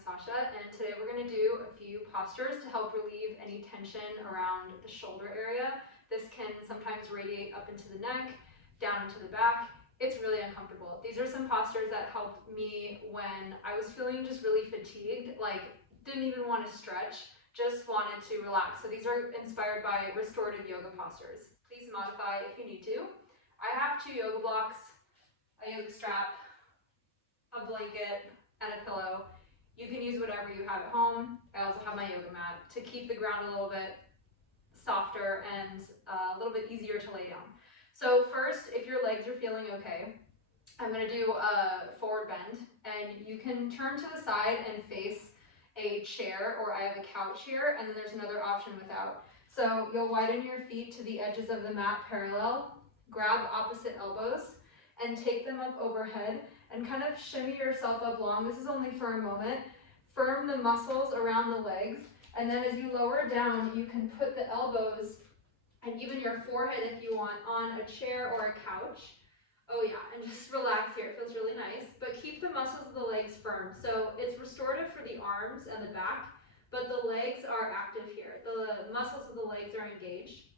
Sasha, and today we're going to do a few postures to help relieve any tension around the shoulder area. This can sometimes radiate up into the neck, down into the back. It's really uncomfortable. These are some postures that helped me when I was feeling just really fatigued, like didn't even want to stretch, just wanted to relax. So these are inspired by restorative yoga postures. Please modify if you need to. I have 2 yoga blocks, a yoga strap, a blanket, and a pillow. You can use whatever you have at home. I also have my yoga mat to keep the ground a little bit softer and a little bit easier to lay down. So first, if your legs are feeling okay, I'm going to do a forward bend, and you can turn to the side and face a chair, or I have a couch here, and then there's another option without. So you'll widen your feet to the edges of the mat parallel, grab opposite elbows, and take them up overhead, and kind of shimmy yourself up long. This is only for a moment. Firm the muscles around the legs, and then as you lower down, you can put the elbows and even your forehead, if you want, on a chair or a couch. Oh yeah, and just relax here. It feels really nice, but keep the muscles of the legs firm. So it's restorative for the arms and the back, but the legs are active here. The muscles of the legs are engaged.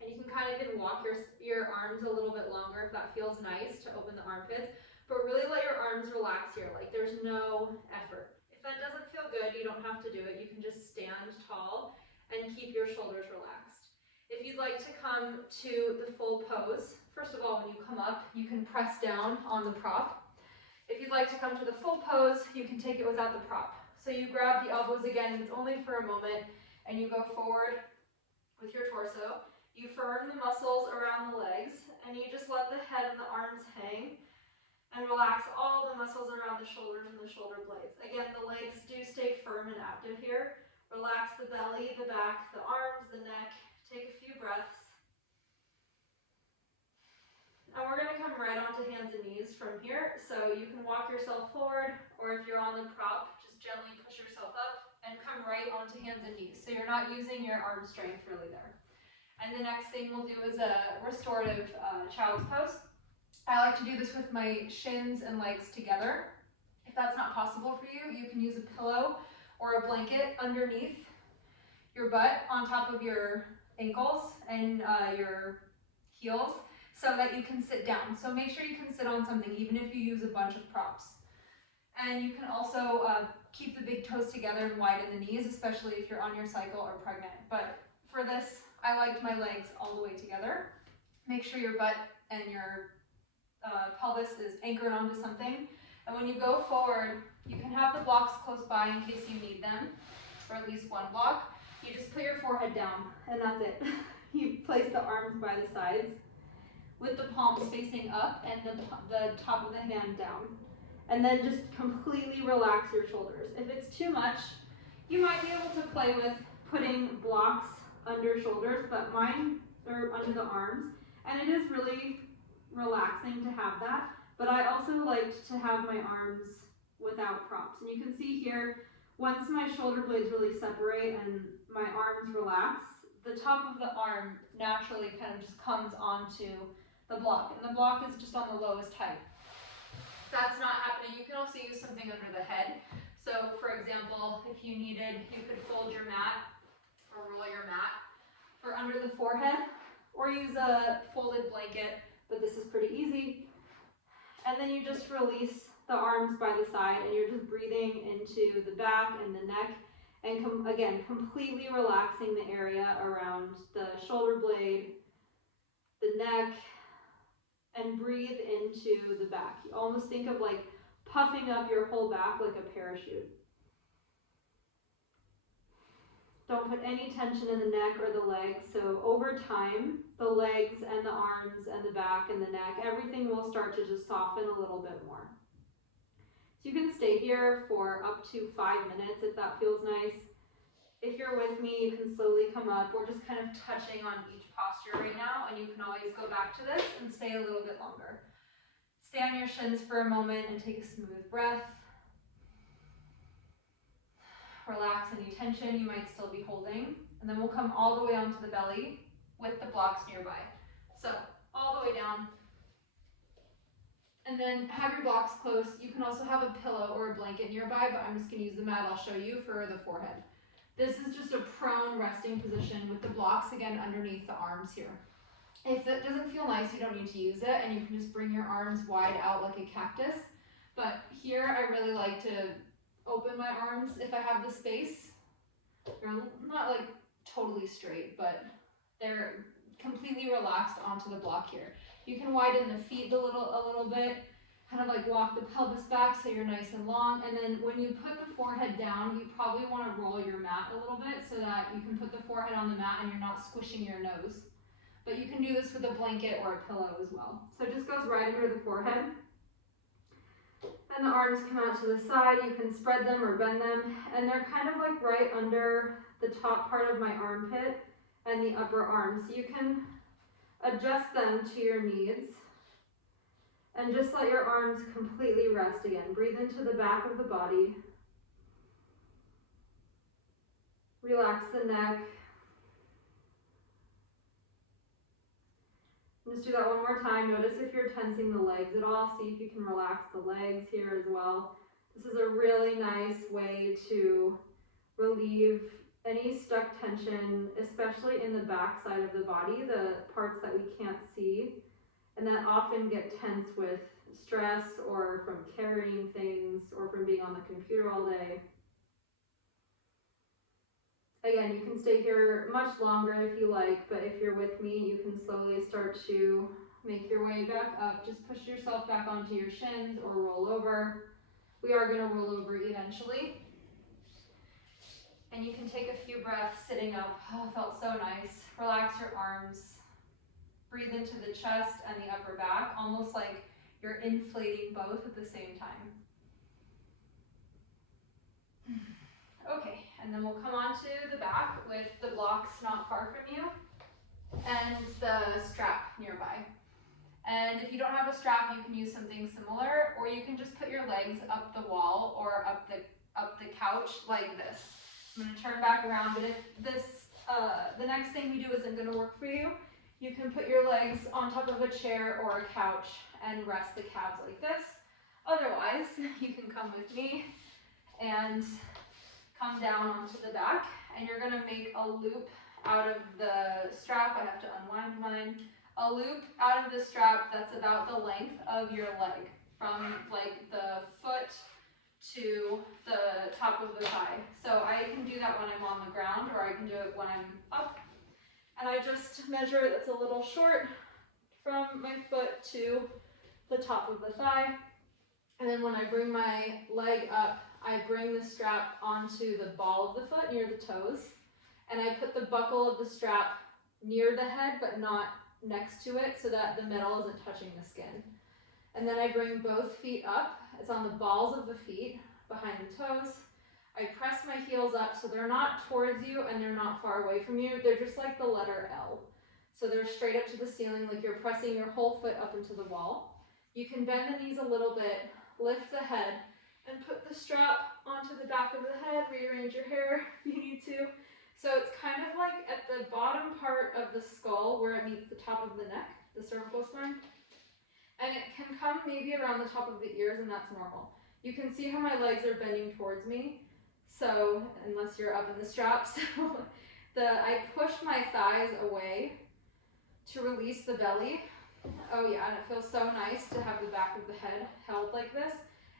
And you can kind of even walk your arms a little bit longer if that feels nice to open the armpits. But really let your arms relax here, like there's no effort. If that doesn't feel good, you don't have to do it. You can just stand tall and keep your shoulders relaxed. If you'd like to come to the full pose, first of all, when you come up, you can press down on the prop. If you'd like to come to the full pose, you can take it without the prop. So you grab the elbows again, and it's only for a moment, and you go forward with your torso. You firm the muscles around the legs, and you just let the head and the arms hang, and relax all the muscles around the shoulders and the shoulder blades. Again, the legs do stay firm and active here. Relax the belly, the back, the arms, the neck. Take a few breaths. And we're going to come right onto hands and knees from here. So you can walk yourself forward, or if you're on the prop, just gently push yourself up and come right onto hands and knees. So you're not using your arm strength really there. And the next thing we'll do is a restorative child's pose. I like to do this with my shins and legs together. If that's not possible for you, you can use a pillow or a blanket underneath your butt on top of your ankles and your heels so that you can sit down. So make sure you can sit on something even if you use a bunch of props. And you can also keep the big toes together and widen the knees, especially if you're on your cycle or pregnant. But for this, I liked my legs all the way together. Make sure your butt and your pelvis is anchored onto something. And when you go forward, you can have the blocks close by in case you need them, or at least one block. You just put your forehead down, and that's it. You place the arms by the sides with the palms facing up and the top of the hand down. And then just completely relax your shoulders. If it's too much, you might be able to play with putting blocks under shoulders, but mine are under the arms, and it is really relaxing to have that. But I also liked to have my arms without props. And you can see here, once my shoulder blades really separate and my arms relax, the top of the arm naturally kind of just comes onto the block, and the block is just on the lowest height. If that's not happening, you can also use something under the head. So for example, if you needed, you could fold your mat or roll your mat for under the forehead, or use a folded blanket, but this is pretty easy. And then you just release the arms by the side, and you're just breathing into the back and the neck, and again, completely relaxing the area around the shoulder blade, the neck, and breathe into the back. You almost think of like puffing up your whole back like a parachute. Don't put any tension in the neck or the legs. So over time, the legs and the arms and the back and the neck, everything will start to just soften a little bit more. So you can stay here for up to 5 minutes if that feels nice. If you're with me, you can slowly come up. We're just kind of touching on each posture right now, and you can always go back to this and stay a little bit longer. Stay on your shins for a moment and take a smooth breath. Relax any tension you might still be holding, and then we'll come all the way onto the belly with the blocks nearby. So all the way down, And then have your blocks close. You can also have a pillow or a blanket nearby, but I'm just gonna use the mat I'll show you for the forehead. This is just a prone resting position with the blocks again underneath the arms here. If it doesn't feel nice, you don't need to use it, and you can just bring your arms wide out like a cactus. But here I really like to open my arms if I have the space. They're not like totally straight, but they're completely relaxed onto the block here. You can widen the feet a little bit, kind of like walk the pelvis back so you're nice and long. And then when you put the forehead down, you probably want to roll your mat a little bit so that you can put the forehead on the mat and you're not squishing your nose. But you can do this with a blanket or a pillow as well. So it just goes right under the forehead. And the arms come out to the side. You can spread them or bend them. And they're kind of like right under the top part of my armpit and the upper arm. So you can adjust them to your needs. And just let your arms completely rest again. Breathe into the back of the body. Relax the neck. Just do that one more time. Notice if you're tensing the legs at all. See if you can relax the legs here as well. This is a really nice way to relieve any stuck tension, especially in the back side of the body, the parts that we can't see, and that often get tense with stress or from carrying things or from being on the computer all day. Again, you can stay here much longer if you like, but if you're with me, you can slowly start to make your way back up. Just push yourself back onto your shins or roll over. We are going to roll over eventually. And you can take a few breaths sitting up. Oh, felt so nice. Relax your arms. Breathe into the chest and the upper back, almost like you're inflating both at the same time. Okay, and then we'll come on to the back with the blocks not far from you and the strap nearby. And if you don't have a strap, you can use something similar, or you can just put your legs up the wall or up the couch like this. I'm going to turn back around, but if this the next thing we do isn't going to work for you, you can put your legs on top of a chair or a couch and rest the calves like this. Otherwise, you can come with me and come down onto the back, and you're going to make a loop out of the strap. I have to unwind mine. A loop out of the strap that's about the length of your leg, from like the foot to the top of the thigh. So I can do that when I'm on the ground, or I can do it when I'm up. And I just measure that's a little short from my foot to the top of the thigh. And then when I bring my leg up, I bring the strap onto the ball of the foot near the toes. And I put the buckle of the strap near the head, but not next to it, so that the metal isn't touching the skin. And then I bring both feet up. It's on the balls of the feet, behind the toes. I press my heels up so they're not towards you and they're not far away from you. They're just like the letter L. So they're straight up to the ceiling, like you're pressing your whole foot up into the wall. You can bend the knees a little bit, lift the head, and put the strap onto the back of the head, rearrange your hair if you need to. So it's kind of like at the bottom part of the skull where it meets the top of the neck, the cervical spine. And it can come maybe around the top of the ears, and that's normal. You can see how my legs are bending towards me. So, unless you're up in the straps, I push my thighs away to release the belly. Oh yeah, and it feels so nice to have the back of the head held like this.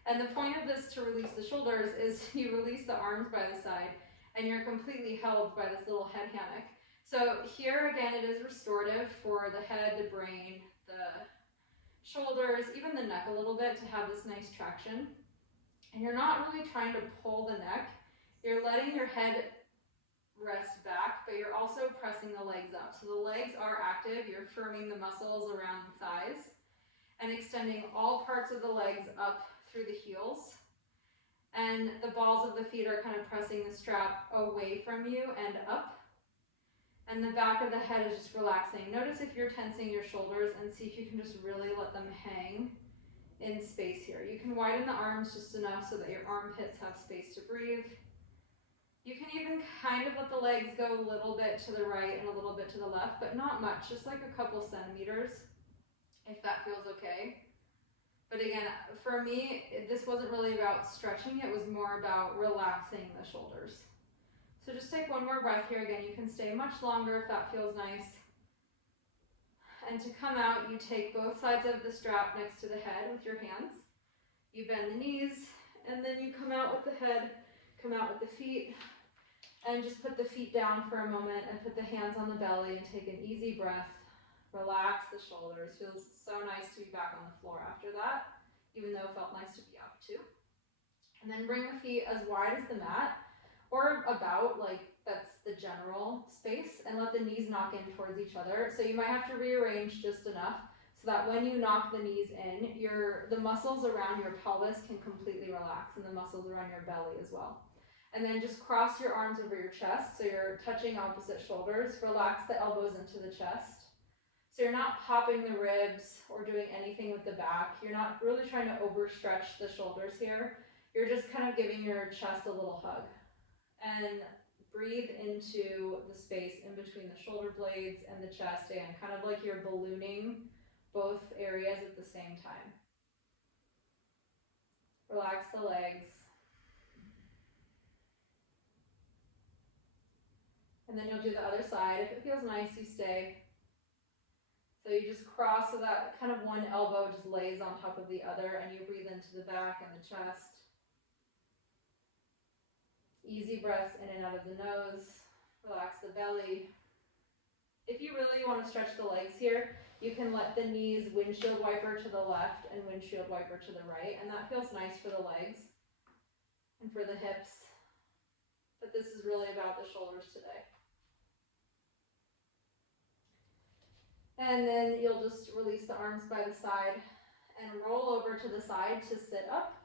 And the point of this to release the shoulders is you release the arms by the side, and you're completely held by this little head hammock. So here again, it is restorative for the head, the brain, the shoulders, even the neck a little bit, to have this nice traction. And you're not really trying to pull the neck. You're letting your head rest back, but you're also pressing the legs up. So the legs are active. You're firming the muscles around the thighs and extending all parts of the legs up through the heels. And the balls of the feet are kind of pressing the strap away from you and up. And the back of the head is just relaxing. Notice if you're tensing your shoulders, and see if you can just really let them hang in space here. You can widen the arms just enough so that your armpits have space to breathe. You can even kind of let the legs go a little bit to the right and a little bit to the left, but not much, just like a couple centimeters, if that feels okay. But again, for me, this wasn't really about stretching, it was more about relaxing the shoulders. So just take one more breath here. Again, you can stay much longer if that feels nice. And to come out, you take both sides of the strap next to the head with your hands. You bend the knees, and then you come out with the head, come out with the feet, and just put the feet down for a moment and put the hands on the belly and take an easy breath. Relax the shoulders. Feels so nice to be back on the floor after that, even though it felt nice to be up too. And then bring the feet as wide as the mat, or about, like that's the general space, and let the knees knock in towards each other. So you might have to rearrange just enough so that when you knock the knees in, the muscles around your pelvis can completely relax, and the muscles around your belly as well. And then just cross your arms over your chest, so you're touching opposite shoulders. Relax the elbows into the chest. So you're not popping the ribs or doing anything with the back. You're not really trying to overstretch the shoulders here. You're just kind of giving your chest a little hug. And breathe into the space in between the shoulder blades and the chest, and kind of like you're ballooning both areas at the same time. Relax the legs. And then you'll do the other side. If it feels nice, you stay. So you just cross so that kind of one elbow just lays on top of the other, and you breathe into the back and the chest. Easy breaths in and out of the nose. Relax the belly. If you really want to stretch the legs here, you can let the knees windshield wiper to the left and windshield wiper to the right, and that feels nice for the legs and for the hips. But this is really about the shoulders today. And then you'll just release the arms by the side and roll over to the side to sit up.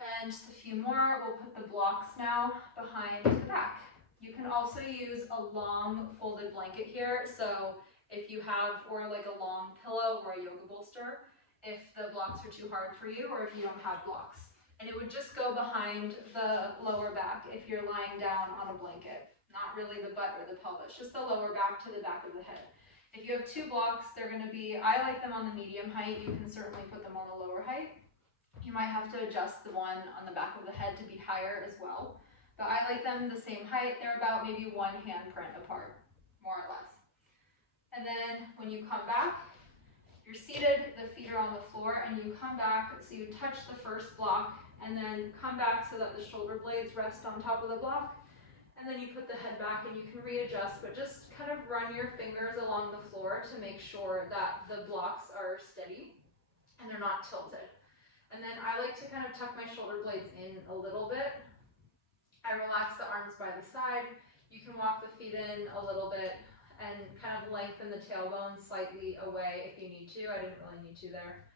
And just a few more. We'll put the blocks now behind the back. You can also use a long folded blanket here. So if you have, or like a long pillow or a yoga bolster, if the blocks are too hard for you, or if you don't have blocks. And it would just go behind the lower back if you're lying down on a blanket. Not really the butt or the pelvis, just the lower back to the back of the head. If you have two blocks, they're going to be, I like them on the medium height. You can certainly put them on the lower height. You might have to adjust the one on the back of the head to be higher as well. But I like them the same height. They're about maybe one handprint apart, more or less. And then when you come back, you're seated, the feet are on the floor, and you come back, so you touch the first block, and then come back so that the shoulder blades rest on top of the block. And then you put the head back and you can readjust, but just kind of run your fingers along the floor to make sure that the blocks are steady and they're not tilted. And then I like to kind of tuck my shoulder blades in a little bit. I relax the arms by the side. You can walk the feet in a little bit and kind of lengthen the tailbone slightly away if you need to. I didn't really need to there.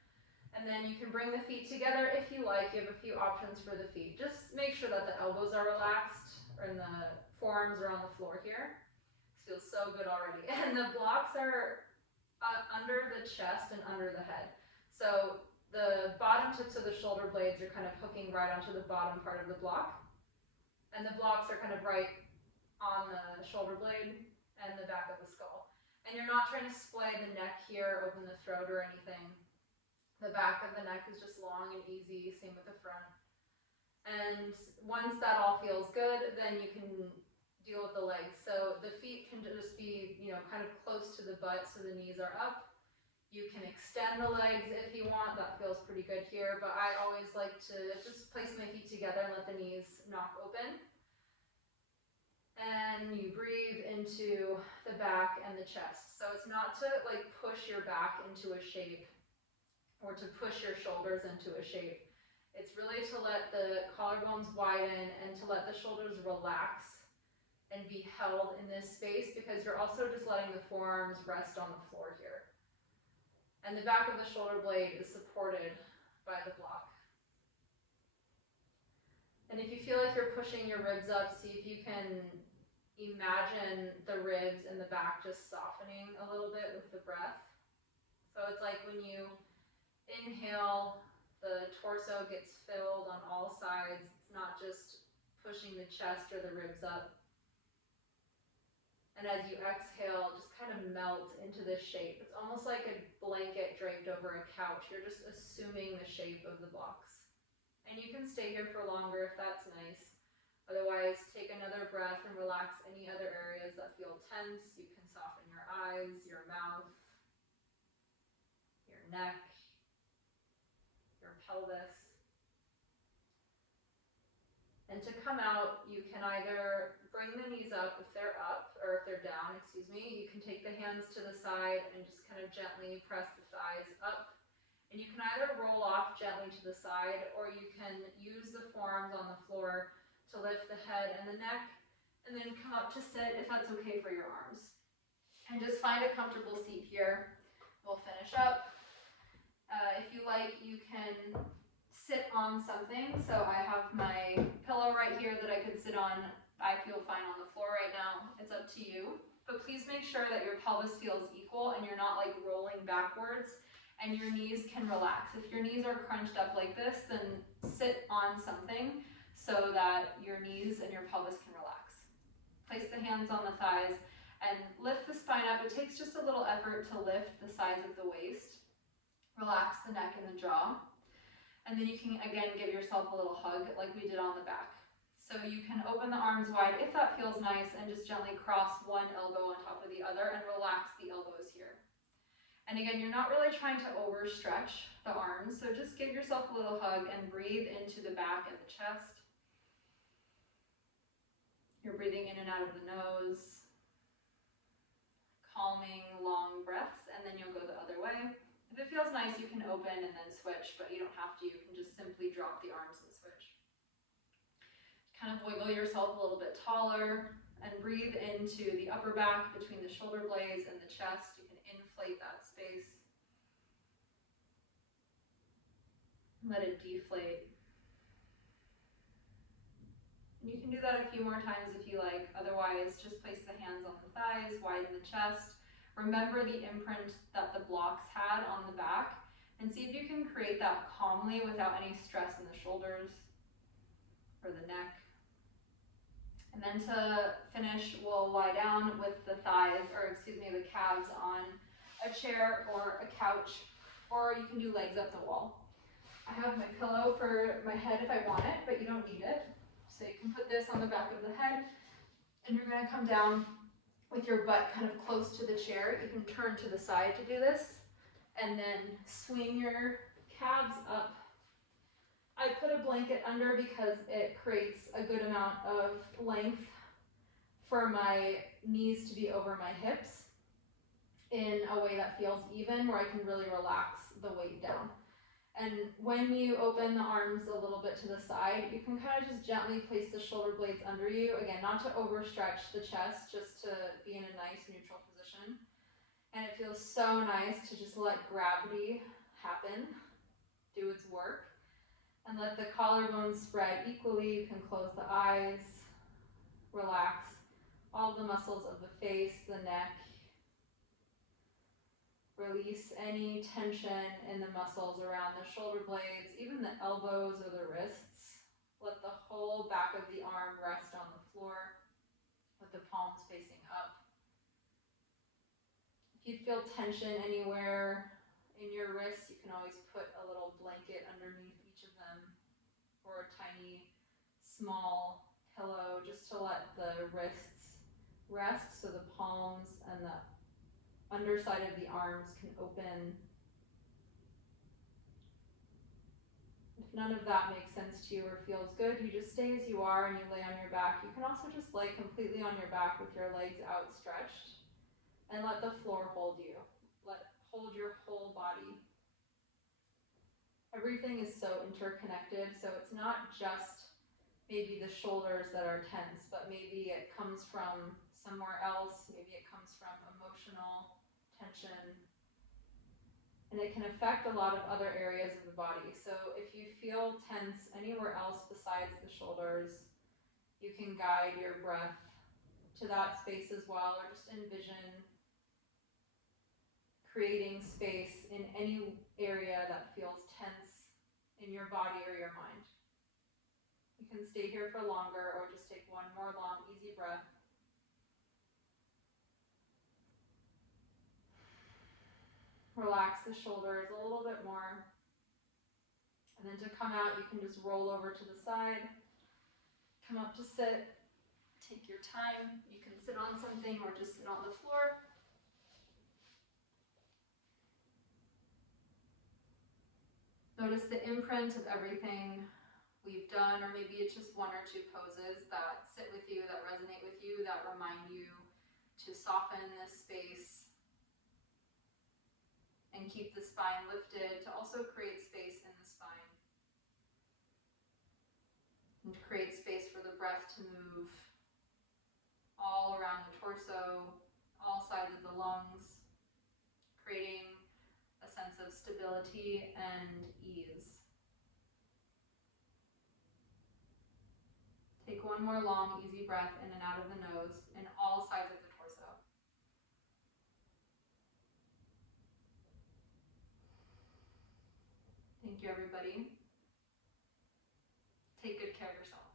And then you can bring the feet together if you like. You have a few options for the feet. Just make sure that the elbows are relaxed and the forearms are on the floor here. This feels so good already. And the blocks are under the chest and under the head. So the bottom tips of the shoulder blades are kind of hooking right onto the bottom part of the block. And the blocks are kind of right on the shoulder blade and the back of the skull. And you're not trying to splay the neck here, open the throat or anything. The back of the neck is just long and easy, same with the front. And once that all feels good, then you can deal with the legs. So the feet can just be, kind of close to the butt so the knees are up. You can extend the legs if you want, that feels pretty good here, but I always like to just place my feet together and let the knees knock open. And you breathe into the back and the chest. So it's not to like push your back into a shape or to push your shoulders into a shape. It's really to let the collarbones widen and to let the shoulders relax and be held in this space, because you're also just letting the forearms rest on the floor here. And the back of the shoulder blade is supported by the block. And if you feel like you're pushing your ribs up, see if you can imagine the ribs in the back just softening a little bit with the breath. So it's like when you inhale, the torso gets filled on all sides. It's not just pushing the chest or the ribs up. And as you exhale, just kind of melt into this shape. It's almost like a blanket draped over a couch. You're just assuming the shape of the blocks. And you can stay here for longer if that's nice. Otherwise, take another breath and relax any other areas that feel tense. You can soften your eyes, your mouth, your neck, your pelvis. And to come out, you can either bring the knees up if they're up, or if they're down, excuse me. You can take the hands to the side and just kind of gently press the thighs up. And you can either roll off gently to the side, or you can use the forearms on the floor to lift the head and the neck, and then come up to sit if that's okay for your arms. And just find a comfortable seat here. We'll finish up. If you like, you can sit on something. So I have my pillow right here that I could sit on. I feel fine on the floor right now. It's up to you. But please make sure that your pelvis feels equal and you're not like rolling backwards, and your knees can relax. If your knees are crunched up like this, then sit on something so that your knees and your pelvis can relax. Place the hands on the thighs and lift the spine up. It takes just a little effort to lift the sides of the waist. Relax the neck and the jaw. And then you can, again, give yourself a little hug like we did on the back. So you can open the arms wide if that feels nice, and just gently cross one elbow on top of the other and relax the elbows here. And again, you're not really trying to overstretch the arms, so just give yourself a little hug and breathe into the back and the chest. You're breathing in and out of the nose, calming, long breaths, and then you'll go the other way. If it feels nice, you can open and then switch, but you don't have to. You can just simply drop the arms and switch. Kind of wiggle yourself a little bit taller and breathe into the upper back between the shoulder blades and the chest. You can inflate that space. Let it deflate. You can do that a few more times if you like. Otherwise, just place the hands on the thighs, widen the chest. Remember the imprint that the blocks had on the back, and see if you can create that calmly without any stress in the shoulders or the neck. And then to finish, we'll lie down with the thighs, or excuse me, the calves on a chair or a couch, or you can do legs up the wall. I have my pillow for my head if I want it, but you don't need it. So you can put this on the back of the head, and you're going to come down with your butt kind of close to the chair. You can turn to the side to do this, and then swing your calves up. I put a blanket under because it creates a good amount of length for my knees to be over my hips in a way that feels even, where I can really relax the weight down. And when you open the arms a little bit to the side, you can kind of just gently place the shoulder blades under you. Again, not to overstretch the chest, just to be in a nice neutral position. And it feels so nice to just let gravity happen, do its work, and let the collarbones spread equally. You can close the eyes, relax all the muscles of the face, the neck. Release any tension in the muscles around the shoulder blades, even the elbows or the wrists. Let the whole back of the arm rest on the floor with the palms facing up. If you feel tension anywhere in your wrists, you can always put a little blanket underneath each of them, or a tiny, small pillow, just to let the wrists rest so the palms and the underside of the arms can open. If none of that makes sense to you or feels good, you just stay as you are and you lay on your back. You can also just lay completely on your back with your legs outstretched and let the floor hold you. Hold your whole body. Everything is so interconnected, so it's not just maybe the shoulders that are tense, but maybe it comes from somewhere else. Maybe it comes from emotional tension, and it can affect a lot of other areas of the body. So if you feel tense anywhere else besides the shoulders, you can guide your breath to that space as well, or just envision creating space in any area that feels tense in your body or your mind. You can stay here for longer, or just take one more long, easy breath. Relax the shoulders a little bit more. And then to come out, you can just roll over to the side, come up to sit, take your time. You can sit on something or just sit on the floor. Notice the imprint of everything we've done, or maybe it's just one or two poses that sit with you, that resonate with you, that remind you to soften this space and keep the spine lifted, to also create space in the spine and create space for the breath to move all around the torso, all sides of the lungs, creating a sense of stability and ease. Take one more long, easy breath in and out of the nose in all sides of the torso. Thank you, everybody. Take good care of yourself.